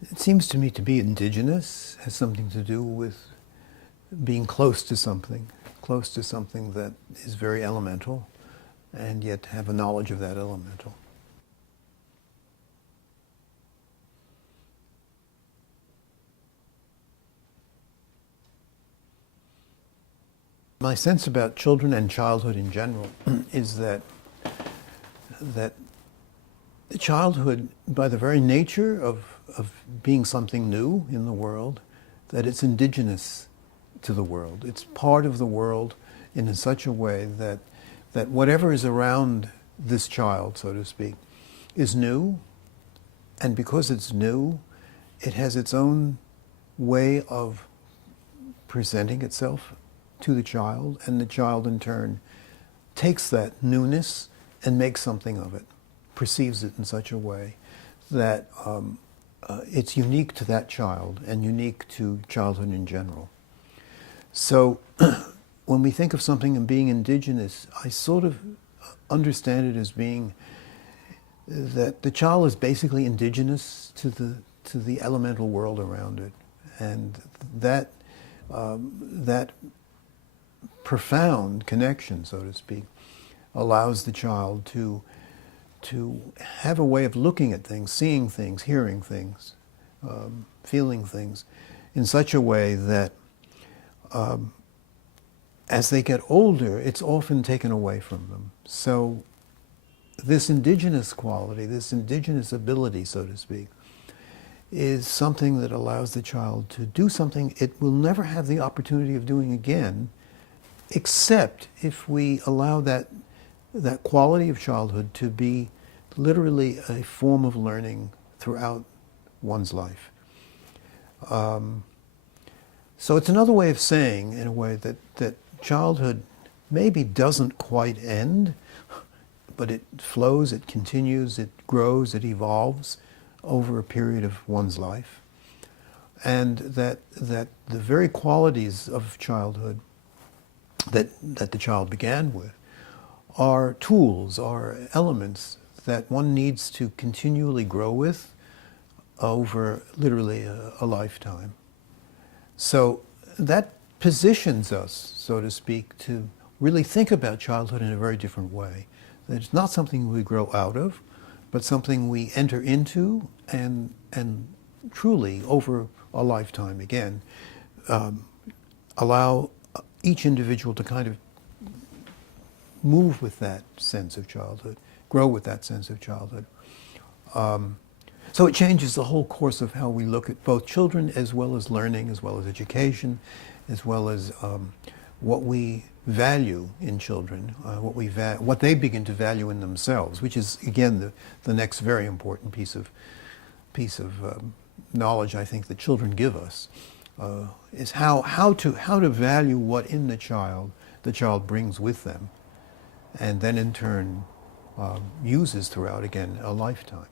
It seems to me to be indigenous, has something to do with being close to something that is very elemental, and yet have a knowledge of that elemental. My sense about children and childhood in general is that childhood, by the very nature of being something new in the world, that it's indigenous to the world. It's part of the world in such a way that whatever is around this child, so to speak, is new, and because it's new, it has its own way of presenting itself to the child, and the child in turn takes that newness and makes something of it, perceives it in such a way that it's unique to that child and unique to childhood in general. So when we think of something and being indigenous, I sort of understand it as being that the child is basically indigenous to the elemental world around it, and that profound connection, so to speak, allows the child to have a way of looking at things, seeing things, hearing things, feeling things in such a way that as they get older, it's often taken away from them. So this indigenous quality, this indigenous ability, so to speak, is something that allows the child to do something it will never have the opportunity of doing again, except if we allow that quality of childhood to be literally a form of learning throughout one's life. So it's another way of saying, in a way, that childhood maybe doesn't quite end, but it flows, it continues, it grows, it evolves over a period of one's life. And that the very qualities of childhood that the child began with are tools, are elements that one needs to continually grow with over literally a lifetime. So that positions us, so to speak, to really think about childhood in a very different way. That it's not something we grow out of, but something we enter into and truly, over a lifetime again, allow each individual to kind of move with that sense of childhood, grow with that sense of childhood. So it changes the whole course of how we look at both children, as well as learning, as well as education, as well as what we value in children, what they begin to value in themselves, which is again the next very important piece of knowledge I think that children give us, is how to value what in the child brings with them, and then in turn uses throughout again a lifetime.